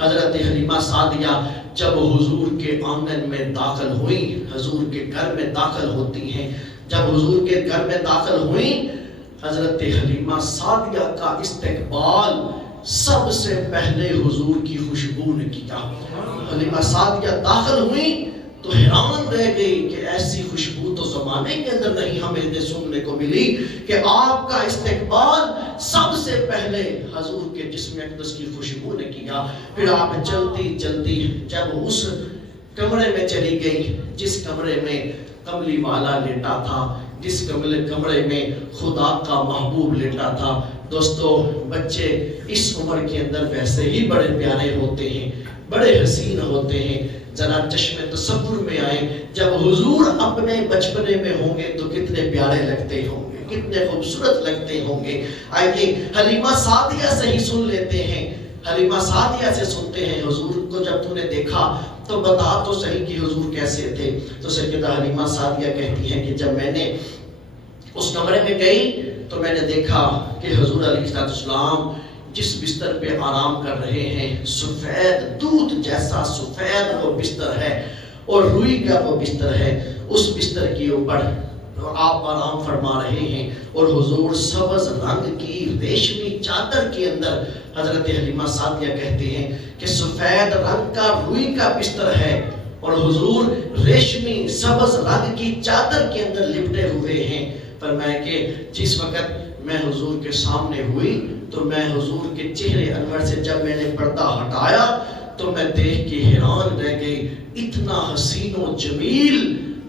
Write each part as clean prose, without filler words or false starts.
حضرت حلیمہ سعدیہ جب حضور کے آنگن میں داخل ہوئیں، حضور کے گھر میں داخل ہوتی ہیں، جب حضور کے گھر میں داخل ہوئیں، حضرت حلیمہ سعدیہ کا استقبال سب سے پہلے حضور کی خوشبو نے کیا۔ حلیمہ سعدیہ داخل ہوئیں تو حیران رہ گئی کہ ایسی خوشبو تو زمانے کے اندر نہیں ہمیں سننے کو ملی کہ آپ کا استقبال سب سے پہلے حضور کے جسم اقدس کی خوشبو نے کیا۔ پھر آپ چلتی چلتی جب اس کمرے میں چلی گئی جس کمرے میں کملی والا لیٹا تھا، جس کمرے میں خدا کا محبوب لیٹا تھا۔ دوستو، بچے اس عمر کے اندر ویسے ہی بڑے پیارے ہوتے ہیں، بڑے حسین ہوتے ہیں۔ ذرا چشم تصور میں آئے، جب حضور اپنے بچپنے میں ہوں گے تو کتنے پیارے لگتے ہوں گے، کتنے خوبصورت لگتے ہوں گے۔ آئیے حلیمہ سعدیہ سے ہی سن لیتے ہیں، حلیمہ سعدیہ سے سنتے ہیں، حضور کو جب تو نے دیکھا تو بتا تو صحیح کہ حضور کیسے تھے۔ تو سیدہ حلیمہ سعدیہ کہتی ہیں کہ جب میں نے اس کمرے میں گئی تو میں نے دیکھا کہ حضور علیہ السلام جس بستر پہ آرام کر رہے ہیں، سفید دودھ جیسا سفید وہ بستر ہے اور روئی کا وہ بستر ہے، اس بستر کے اوپر آپ آرام فرما رہے ہیں اور حضور سبز رنگ کی ریشمی چادر کے اندر، حضرت حلیمہ سعدیہ کہتے ہیں کہ سفید رنگ کا روئی کا بستر ہے اور حضور ریشمی سبز رنگ کی چادر کے اندر لپٹے ہوئے ہیں۔ فرمایا کہ جس وقت میں حضور کے سامنے ہوئی تو میں حضور کے چہرے انور سے جب میں نے پردہ ہٹایا تو میں دیکھ کے حیران رہ گئی، اتنا حسین و جمیل۔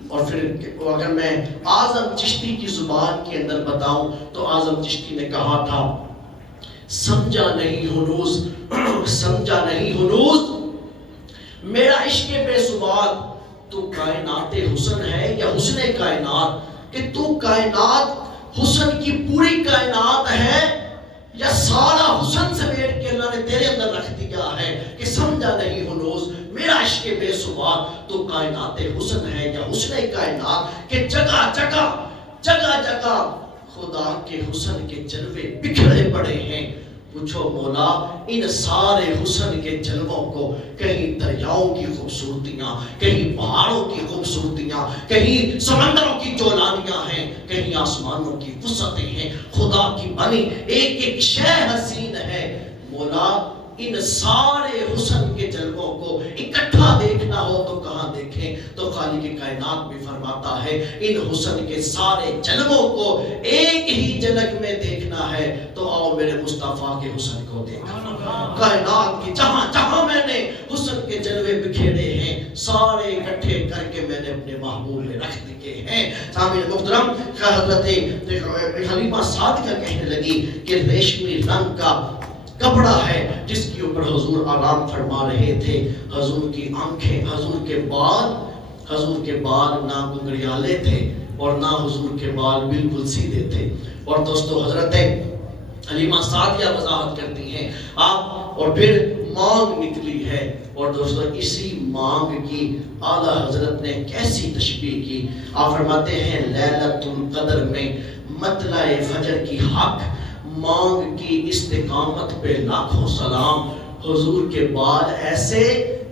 اور پھر اگر میں اعظم چشتی کی زبان کے اندر بتاؤں تو اعظم چشتی نے کہا تھا، سمجھا نہیں ہنوز میرا عشق بے سوال، تو کائنات حسن ہے یا حسن کائنات، کہ تو کائنات حسن کی پوری کائنات ہے یا سارا حسن سمیٹ کے اللہ نے تیرے اندر رکھ دیا ہے، کہ سمجھا نہیں ہنوز میرا عشق بے سوال، تو کائنات حسن ہے یا حسن کائنات، کہ جگہ جگہ خدا کے حسن کے جلوے بکھرے پڑے ہیں۔ پوچھو مولا ان سارے حسن کے جلووں کو، کہیں دریاؤں کی خوبصورتیاں، کہیں پہاڑوں کی خوبصورتیاں، کہیں سمندروں کی جولانیاں ہیں، کہیں آسمانوں کی وسعتیں ہیں، خدا کی بنی ایک ایک شے حسین ہے۔ مولا ان سارے حسن کے جلووں کو اکٹھا دیکھنا ہو تو کہاں دیکھیں؟ تو خالق کائنات بھی فرماتا ہے ان حسن کے سارے جلووں کو ایک ہی جھلک میں دیکھنا ہے تو آؤ میرے مصطفیٰ کے حسن کو دیکھو۔ کائنات کی جہاں جہاں میں نے حسن کے جلوے بکھیرے ہیں، سارے اکٹھے کر کے میں نے اپنے محبوب میں رکھ دیے ہیں۔ سامعین محترم، حضرت حلیمہ سعدیہ کہنے لگی کہ ریشمی رنگ کا کپڑا ہے جس کے اوپر حضور آرام فرما رہے تھے، حضور کی آنکھیں، حضور کے بال نہ گنگریالے تھے اور نہ حضور کے بال بالکل سیدھے تھے۔ اور دوستو، حضرت حلیمہ سعدیہ وضاحت کرتی ہیں آپ، اور پھر مانگ نکلی ہے، اور دوستو اسی مانگ کی اعلیٰ حضرت نے کیسی تشبیہ کی۔ آپ فرماتے ہیں لیلۃ القدر میں مطلع فجر کی حق، مانگ کی استقامت پہ لاکھوں سلام۔ حضور کے بال ایسے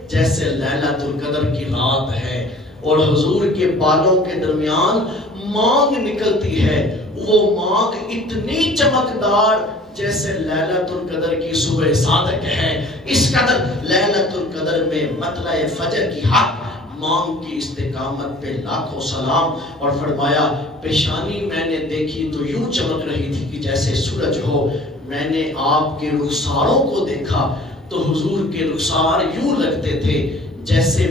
جیسے لیلۃ القدر کی رات ہے، اور حضور کے بالوں کے درمیان مانگ نکلتی ہے، وہ مانگ اتنی چمکدار جیسے لیلۃ القدر کی صبح صادق ہے۔ اس قدر لیلۃ القدر میں مطلع فجر کی حق، مانگ کی استقامت پہ لاکھوں سلام۔ اور فرمایا پیشانی میں نے دیکھی تو یوں چمک رہی تھی کہ جیسے سورج ہو، میں نے آپ کے رخساروں کو دیکھا تو حضور کے رخسار یوں لگتے تھے جیسے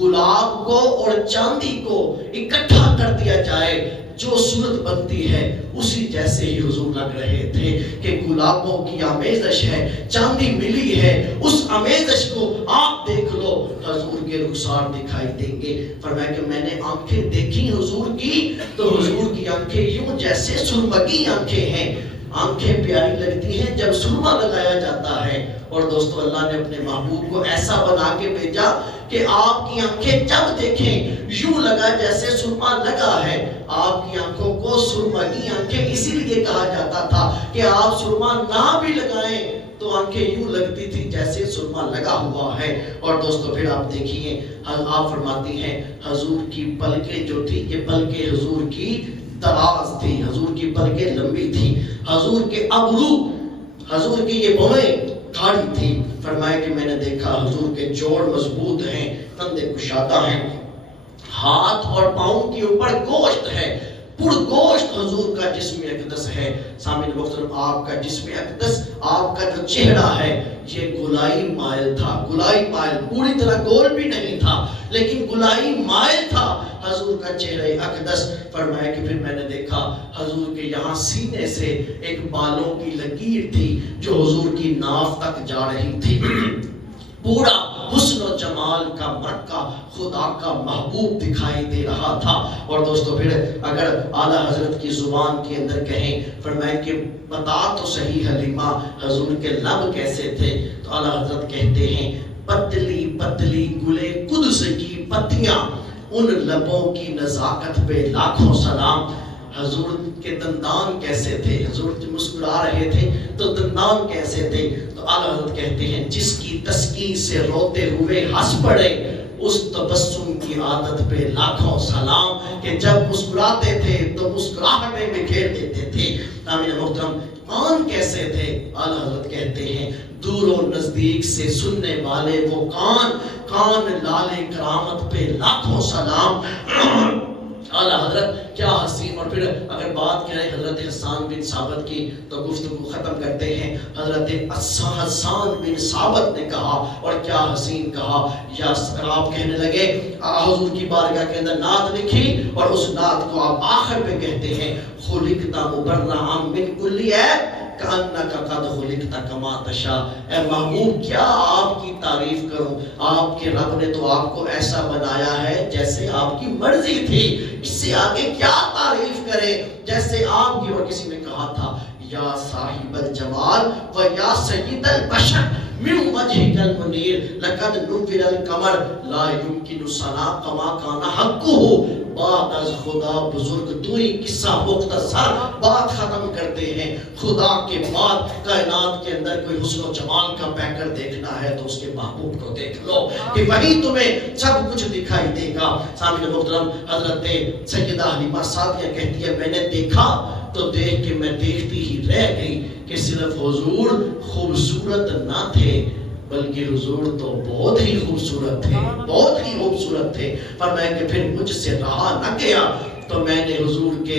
گلاب کو اور چاندی کو اکٹھا کر دیا جائے، جو صورت بنتی ہے اسی جیسے ہی حضور لگ رہے تھے کہ گلابوں کی آمیزش ہے، چاندی ملی ہے، اس آمیزش کو آپ دیکھ لو، حضور کے رخسار دکھائی دیں گے۔ فرمایا کہ میں نے آنکھیں دیکھی حضور کی تو حضور کی آنکھیں یوں جیسے سرمگی آنکھیں ہیں۔ آنکھیں پیاری لگتی ہیں جب سرما لگایا جاتا ہے، اور دوستو اللہ نے اپنے محبوب کو ایسا بنا کے بھیجا کہ آپ کی آنکھیں جب دیکھیں یوں لگا جیسے سرما لگا ہے۔ آپ کی آنکھوں کو سرمگی آنکھیں اسی لیے کہا جاتا تھا کہ آپ سرما نہ بھی لگائیں تو آنکھیں یوں لگتی تھی جیسے سرما لگا ہوا ہے. اور دوستو پھر آپ دیکھیے آپ فرماتی ہیں حضور کی پلکیں جو تھی یہ پلکیں حضور کی دراز تھی, حضور کی پلکیں لمبی تھی, حضور کے ابرو, حضور کی یہ بوئیں کھاڑی تھی. فرمایا کہ میں نے دیکھا حضور کے جوڑ مضبوط ہیں, کندھے کشادہ ہیں, ہاتھ اور پاؤں کے اوپر گوشت ہے, پر گوشت حضور کا جسم اقدس ہے. سامعین محترم آپ کا جسم اقدس, آپ کا جو چہرہ ہے یہ گلائی مائل تھا, گلائی مائل, پوری طرح گول بھی نہیں تھا لیکن گلائی مائل تھا حضور کا چہرہ اقدس. فرمایا کہ پھر میں نے دیکھا حضور کے یہاں سینے سے ایک بالوں کی لکیر تھی جو حضور کی ناف تک جا رہی تھی. پورا حسن و جمال کا مرکہ خدا کا محبوب دکھائی دے رہا تھا. اور دوستو پھر اگر اعلیٰ حضرت کی زبان کے اندر کہیں, فرمائے کہ بتا تو صحیح حلیمہ حضور کے لب کیسے تھے, تو اعلیٰ حضرت کہتے ہیں پتلی پتلی گلے قدس کی پتیاں, ان لبوں کی نزاکت پہ لاکھوں سلام. حضور کے دندان کیسے تھے, حضور مسکرا رہے تھے تو دندان کیسے تھے, تو اعلیٰ حضرت کہتے ہیں جس کی تسکین سے روتے ہوئے ہنس پڑے اس تبسم کی عادت پہ لاکھوں سلام, کہ جب مسکراتے تھے تو مسکراہٹیں بکھیر دیتے تھے. آمین محترم کان کیسے تھے, اعلیٰ حضرت کہتے ہیں دور و نزدیک سے سننے والے وہ کان, کان لالے کرامت پہ لاکھوں سلام. اعلیٰ حضرت کیا حسین. اور پھر اگر بات کریں حضرت حسان بن ثابت کی تو گفتگو ختم کرتے ہیں. حضرت حسان بن ثابت نے کہا اور کیا حسین کہا, یا آپ کہنے لگے حضور کی بارگاہ کے اندر نعت لکھی اور اس نعت کو آپ آخر پہ کہتے ہیں خلقتا مبرعا من کل عیب کأنک قد خلقت کما تشاء. اے محبوب کیا آپ کی تعریف کروں, آپ کے رب نے تو آپ کو ایسا بنایا ہے جیسے آپ کی مرضی تھی, اس سے آگے کیا تعریف کرے جیسے آپ کی. اور کسی نے کہا تھا یا صاحب الجمال و یا سید البشر من وجهك المنیر لقد نور القمر لا يمكن ثنا کما کان حقه. بات از خدا بزرگ تو ہی قصہ مختصر بات ختم کرتے ہیں. خدا کے بعد کائنات کے اندر کوئی حسن و جمال کا پیکر دیکھنا ہے تو اس کے محبوب کو دیکھ لو کہ وہی تمہیں سب کچھ دکھائی دے گا. سامعین محترم حضرت سیدہ حلیمہ سعدیہ کہتی ہے میں نے دیکھا تو دیکھ کے میں دیکھتی ہی رہ گئی کہ صرف حضور خوبصورت نہ تھے بلکہ حضور تو بہت ہی خوبصورت تھے, بہت ہی خوبصورت تھے. فرمایا کہ پھر مجھ سے رہا نہ گیا تو میں نے حضور کے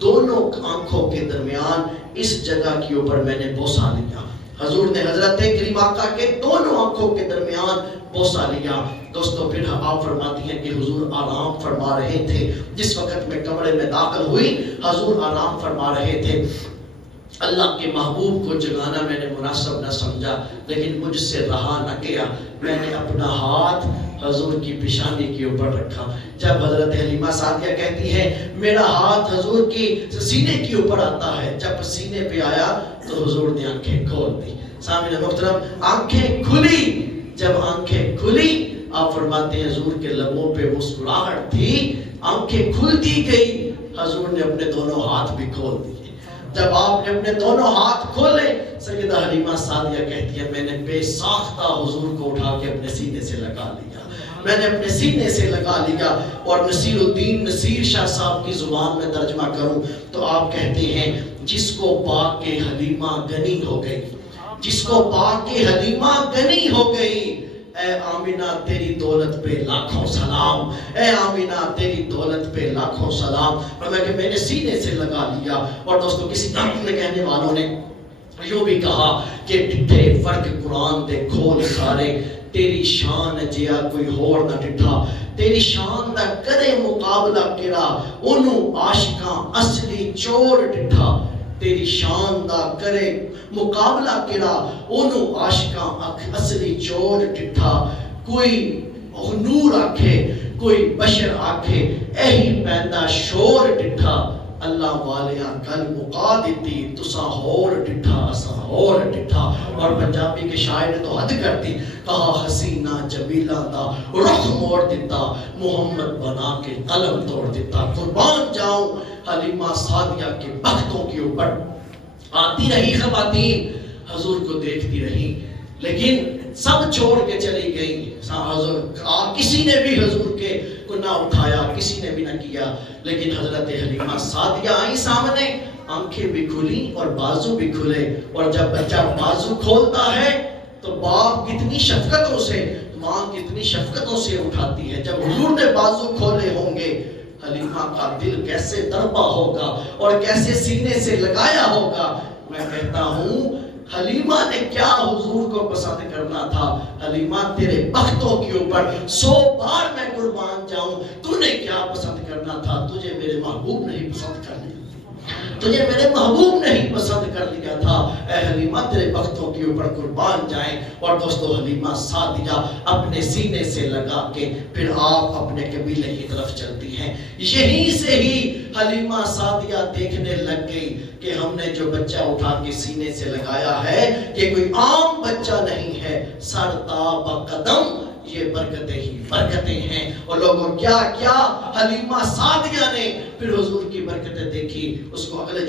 دونوں آنکھوں کے درمیان اس جگہ کے اوپر میں نے بوسہ لیا. حضور نے حضرت کریم آقا کے دونوں آنکھوں کے درمیان بوسہ لیا. دوستو پھر آپ فرماتی ہیں کہ حضور آرام فرما رہے تھے. جس وقت میں کمرے میں داخل ہوئی حضور آرام فرما رہے تھے. اللہ کے محبوب کو جگانا میں نے مناسب نہ سمجھا لیکن مجھ سے رہا نہ گیا. میں نے اپنا ہاتھ حضور کی پیشانی کے اوپر رکھا. جب حضرت حلیمہ سعدیہ کہتی ہے میرا ہاتھ حضور کی سینے کے اوپر آتا ہے, جب سینے پہ آیا تو حضور نے آنکھیں کھول دی. سامعین محترم آنکھیں کھلی, جب آنکھیں کھلی آپ فرماتے ہیں حضور کے لبوں پہ مسکراہٹ تھی, آنکھیں کھلتی گئی, حضور نے اپنے دونوں ہاتھ بھی کھول دیے. جب آپ نے اپنے دونوں ہاتھ کھولے سیدہ حلیمہ سعدیہ کہتی ہے میں نے بے ساختہ حضور کو اٹھا کے اپنے سینے سے لگا لیا, میں نے اپنے سینے سے لگا لیا. اور نصیر الدین نصیر شاہ صاحب کی زبان میں ترجمہ کروں تو آپ کہتے ہیں جس کو پاک کے حلیمہ غنی ہو گئی, جس کو پاک کے حلیمہ غنی ہو گئی, اے آمینہ تیری دولت پہ لاکھوں سلام, اے آمینہ تیری دولت پہ لاکھوں سلام. کہ میں نے سینے سے لگا لیا. اور دوستو کسی نے کہنے والوں نے یوں بھی کہا کہ ڈٹھے فرق قرآن دے کھول سارے, تیری شان جیا کوئی ہور نہ ڈٹھا, تیری شان دا کدے مقابلہ کیڑا انہوں عاشقاں اصلی چور ڈٹھا. تیری شان دا کرے مقابلہ کیڑا انہوں عاشقاں اصلی چور ڈٹھا. کوئی نور آکھے کوئی بشر آکھے ایہی پیدا شور ڈٹھا. اللہ والیاں گل مقا دیتی تسا ہور ڈٹھا اسا ہور ڈٹھا. اور پنجابی کے شاعر نے تو حد کر دی, کہا حسینہ جمیلہ دا رخ موڑ دیتا, محمد بنا کے قلم توڑ دیتا. قربان جاؤں حلیمہ سعدیہ کے بختوں کے اوپر آتی رہی خواتین, حضور کو دیکھتی رہی، لیکن سب چھوڑ کے چلی گئی۔ کسی نے بھی حضور کے کو نہ اٹھایا، کسی نے بھی نہ کیا، لیکن حضرت حلیمہ سعدیہ آئی سامنے، آنکھیں بھی کھلی اور بازو بھی کھلے۔ اور جب بچہ بازو کھولتا ہے تو باپ کتنی شفقتوں سے، ماں کتنی شفقتوں سے اٹھاتی ہے۔ جب حضور نے بازو کھولے ہوں گے، حلیمہ کا دل کیسے تڑپا ہوگا اور کیسے سینے سے لگایا ہوگا۔ میں کہتا ہوں حلیمہ نے کیا حضور کو پسند کرنا تھا؟ حلیمہ تیرے بختوں کے اوپر 100 بار میں قربان جاؤں، تو نے کیا پسند کرنا تھا؟ تجھے میرے محبوب نہیں پسند کر لیا، تجھے میرے محبوب نہیں پسند کر لیا تھا۔ اے حلیمہ تیرے بختوں کے اوپر قربان جائیں۔ اور دوستو حلیمہ سعدیہ اپنے سینے سے لگا کے پھر آپ اپنے قبیلے کی طرف چلتی ہیں۔ یہیں سے ہی حلیمہ سعدیہ دیکھنے لگ گئی کہ ہم نے جو بچہ اٹھا کے سینے سے لگایا ہے یہ کوئی عام بچہ نہیں ہے، سر تا بقدم یہ برکتیں ہی برکتیں ہیں۔ اور لوگوں کیا کیا حلیمہ سعدیہ نے پھر حضور کی برکتیں دیکھی، اس کو اگلے